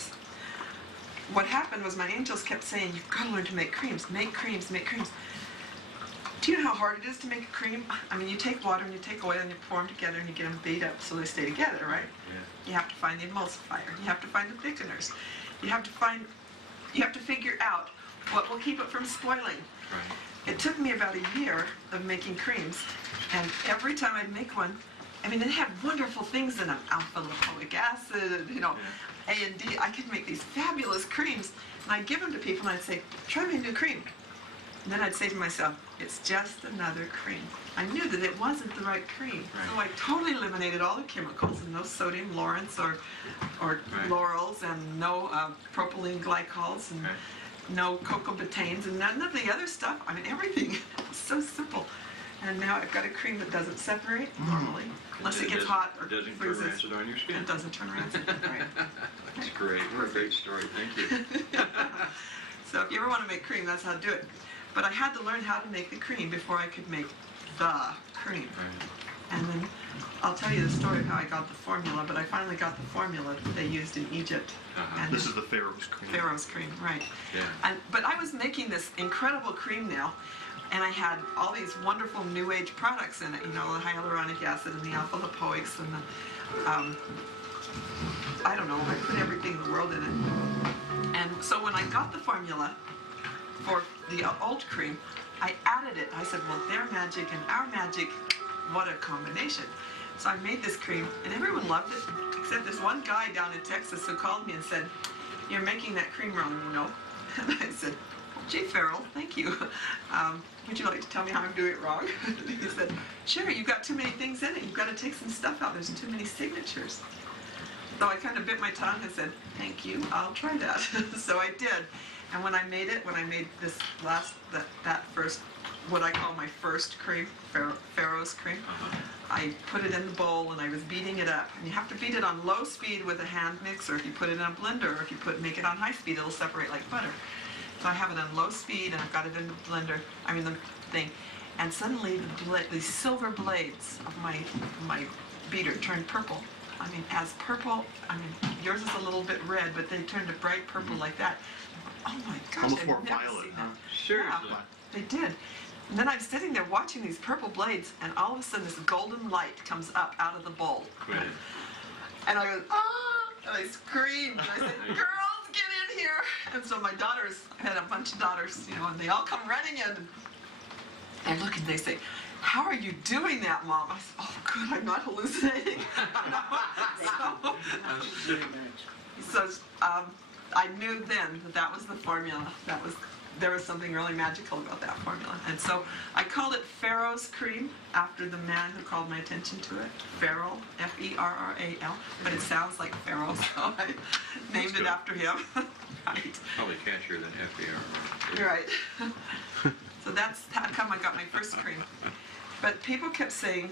this. What happened was my angels kept saying, you've got to learn to make creams, make creams, make creams. Do you know how hard it is to make a cream? I mean, you take water and you take oil and you pour them together and you get them beat up so they stay together, right? Yeah. You have to find the emulsifier. You have to find the thickeners. You have to figure out what will keep it from spoiling. Right. It took me about a year of making creams, and every time I'd make one, I mean, it had wonderful things in them, alpha lipoic acid, you know, A and D. I could make these fabulous creams, and I'd give them to people, and I'd say, try my new cream. And then I'd say to myself, it's just another cream. I knew that it wasn't the right cream. Right. So I totally eliminated all the chemicals, and no sodium laurets or Right. laurels, and no propylene glycols, and no cocoa betaines, and none of the other stuff. I mean, everything. It's so simple. And now I've got a cream that doesn't separate normally, unless it gets hot or doesn't turn freezes. rancid on your skin. It doesn't turn rancid. Right. That's great. What a great story. Thank you. So if you ever want to make cream, that's how to do it. But I had to learn how to make the cream before I could make the cream. Right. And then I'll tell you the story of how I got the formula, but I finally got the formula that they used in Egypt. And This is the Pharaoh's cream. Pharaoh's cream, right. Yeah. But I was making this incredible cream now, and I had all these wonderful new age products in it, you know, the hyaluronic acid and the alpha lipoics and the, I don't know, I put everything in the world in it. And so when I got the formula for the old cream, I added it. I said, well, their magic and our magic, what a combination. So I made this cream, and everyone loved it, except this one guy down in Texas who called me and said, you're making that cream wrong, you know. And I said, gee, Pharaoh, thank you. Would you like to tell me how I'm doing it wrong? He said, sure, you've got too many things in it. You've got to take some stuff out. There's too many signatures. So I kind of bit my tongue and said, thank you, I'll try that. So I did. And when I made this that first, what I call my first cream, Pharaoh's cream, I put it in the bowl and I was beating it up. And you have to beat it on low speed with a hand mixer. If you put it in a blender, or if you make it on high speed, it'll separate like butter. So I have it on low speed, and I've got it in the blender, the thing. And suddenly the silver blades of my beater turned purple. I mean, as purple, yours is a little bit red, but they turned a bright purple like that. Oh my gosh, Almost I've more never violet, seen huh? that. Seriously. Yeah, they did. And then I'm sitting there watching these purple blades, and all of a sudden this golden light comes up out of the bowl. Right. And I go, ah! And I screamed, and I said, girls, get in here! And so my daughters, I had a bunch of daughters, you know, and they all come running in. And they look and they say, how are you doing that, Mom? I said, oh, good, I'm not hallucinating. So I knew then that was the formula. There was something really magical about that formula. And so I called it Pharaoh's cream after the man who called my attention to it. Pharaoh, F-E-R-R-A-L. But it sounds like Pharaoh, so I named it after him. Right. Probably catchier than FDR. Right. So that's how come I got my first cream. But people kept saying,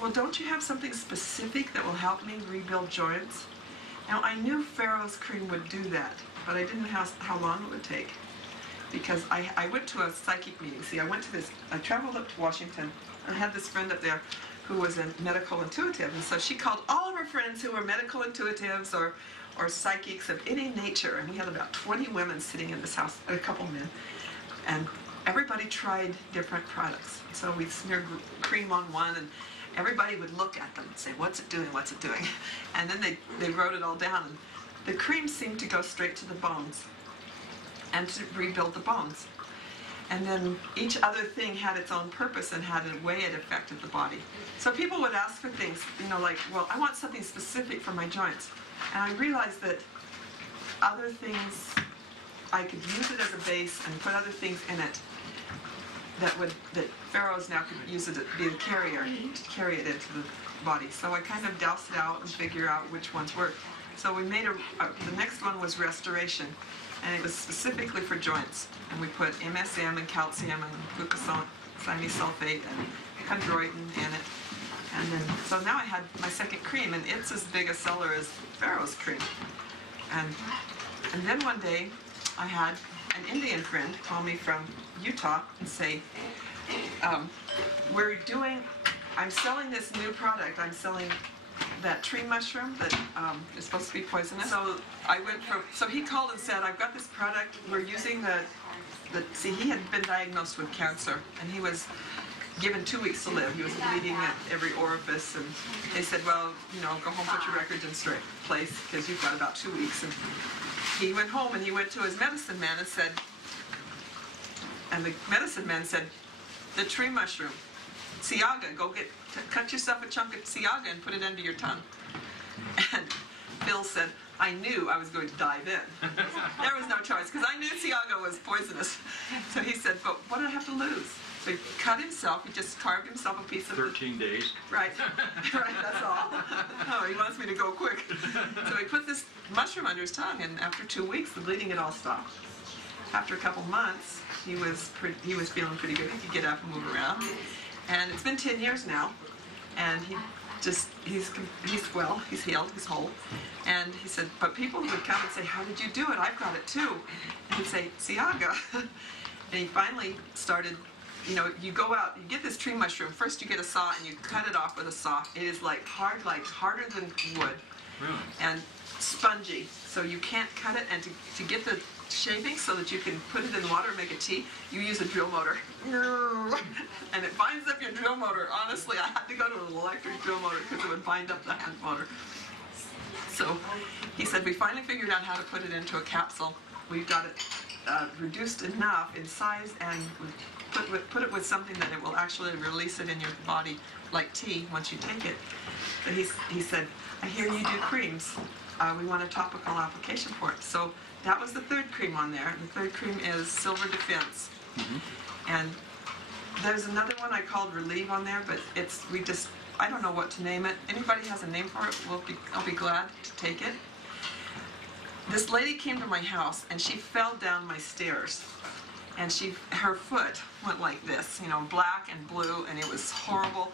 well, don't you have something specific that will help me rebuild joints? Now, I knew Pharaoh's cream would do that, but I didn't know how long it would take. Because I went to a psychic meeting. See, I traveled up to Washington, and I had this friend up there who was a medical intuitive. And so she called all of her friends who were medical intuitives or psychics of any nature. And we had about 20 women sitting in this house, and a couple men. And everybody tried different products. So we smeared cream on one, and everybody would look at them and say, what's it doing, what's it doing? And then they wrote it all down. And the cream seemed to go straight to the bones and to rebuild the bones. And then each other thing had its own purpose and had a way it affected the body. So people would ask for things, you know, like, well, I want something specific for my joints. And I realized that other things, I could use it as a base and put other things in it that Pharaoh's now could use it to be a carrier, to carry it into the body. So I kind of doused it out and figure out which ones work. So we made the next one was restoration, and it was specifically for joints. And we put MSM and calcium and glucosamine sulfate and chondroitin in it. And then, so now I had my second cream, and it's as big a seller as Pharaoh's cream. And then one day, I had an Indian friend call me from Utah and say, I'm selling this new product. I'm selling that tree mushroom that is supposed to be poisonous. So he called and said, I've got this product, we're using see, he had been diagnosed with cancer, and he was given 2 weeks to live. He was bleeding at every orifice, and they said, well, you know, go home, put your records in straight place, because you've got about 2 weeks. And he went home, and he went to his medicine man and said, and the medicine man said, the tree mushroom, Siaga, cut yourself a chunk of Siaga and put it under your tongue. And Bill said, I knew I was going to dive in. There was no choice, because I knew Siaga was poisonous. So he said, but what do I have to lose? So he cut himself, he just carved himself a piece of 13 days. Right, right, that's all. Oh, he wants me to go quick. So he put this mushroom under his tongue, and after 2 weeks, the bleeding had all stopped. After a couple months, he was feeling pretty good. He could get up and move around. And it's been 10 years now, and he's well, he's healed, he's whole. And he said, but people would come and say, how did you do it? I've got it too. And he'd say, Siaga. And he finally started, you know, you go out, you get this tree mushroom. First you get a saw and you cut it off with a saw. It is like harder than wood. Really? And spongy. So you can't cut it, and to get the shaving so that you can put it in water and make a tea, you use a drill motor. And it binds up your drill motor. Honestly, I had to go to an electric drill motor because it would bind up the hand motor. So he said, we finally figured out how to put it into a capsule. We've got it reduced enough in size, and put it with something that it will actually release it in your body like tea once you take it. But he said, I hear you do creams. We want a topical application for it. So that was the third cream on there. The third cream is Silver Defense. Mm-hmm. And there's another one I called Relieve on there, but I don't know what to name it. Anybody has a name for it, I'll be glad to take it. This lady came to my house, and she fell down my stairs. And her foot went like this, you know, black and blue, and it was horrible.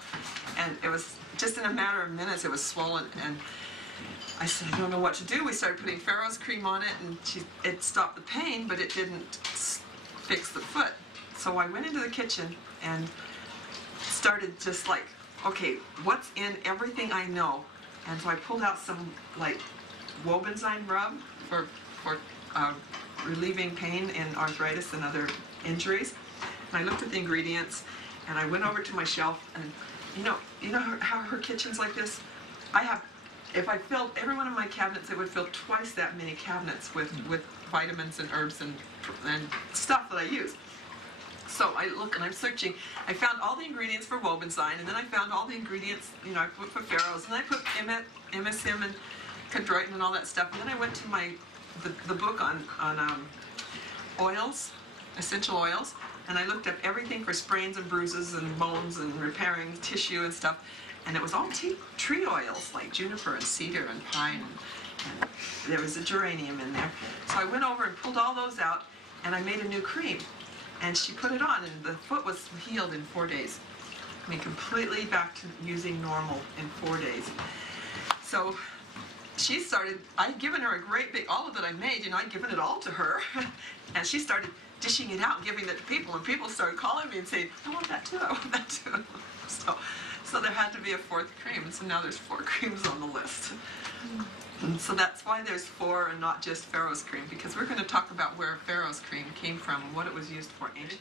And it was just in a matter of minutes, it was swollen. And I said, I don't know what to do. We started putting Pharaoh's cream on it, and it stopped the pain, but it didn't fix the foot. So I went into the kitchen and started just like, okay, what's in everything I know? And so I pulled out some like Wobenzyme rub for relieving pain in arthritis and other injuries. And I looked at the ingredients, and I went over to my shelf, and you know how her kitchen's like this? If I filled every one of my cabinets, it would fill twice that many cabinets with vitamins and herbs and stuff that I use. So I look and I'm searching. I found all the ingredients for Wobenzyme, and then I found all the ingredients, you know, I put for Pharaoh's, and I put MSM and chondroitin and all that stuff. And then I went to the book on oils, essential oils, and I looked up everything for sprains and bruises and bones and repairing tissue and stuff. And it was all tree oils, like juniper and cedar and pine, and there was a geranium in there. So I went over and pulled all those out, and I made a new cream. And she put it on, and the foot was healed in 4 days. I mean, completely back to using normal in 4 days. So she started, I'd given her a great big olive that I made, you know, I'd given it all to her. And she started dishing it out and giving it to people, and people started calling me and saying, I want that too, I want that too. So there had to be a fourth cream, and so now there's 4 creams on the list. And so that's why there's 4 and not just Pharaoh's cream, because we're going to talk about where Pharaoh's cream came from and what it was used for ancient.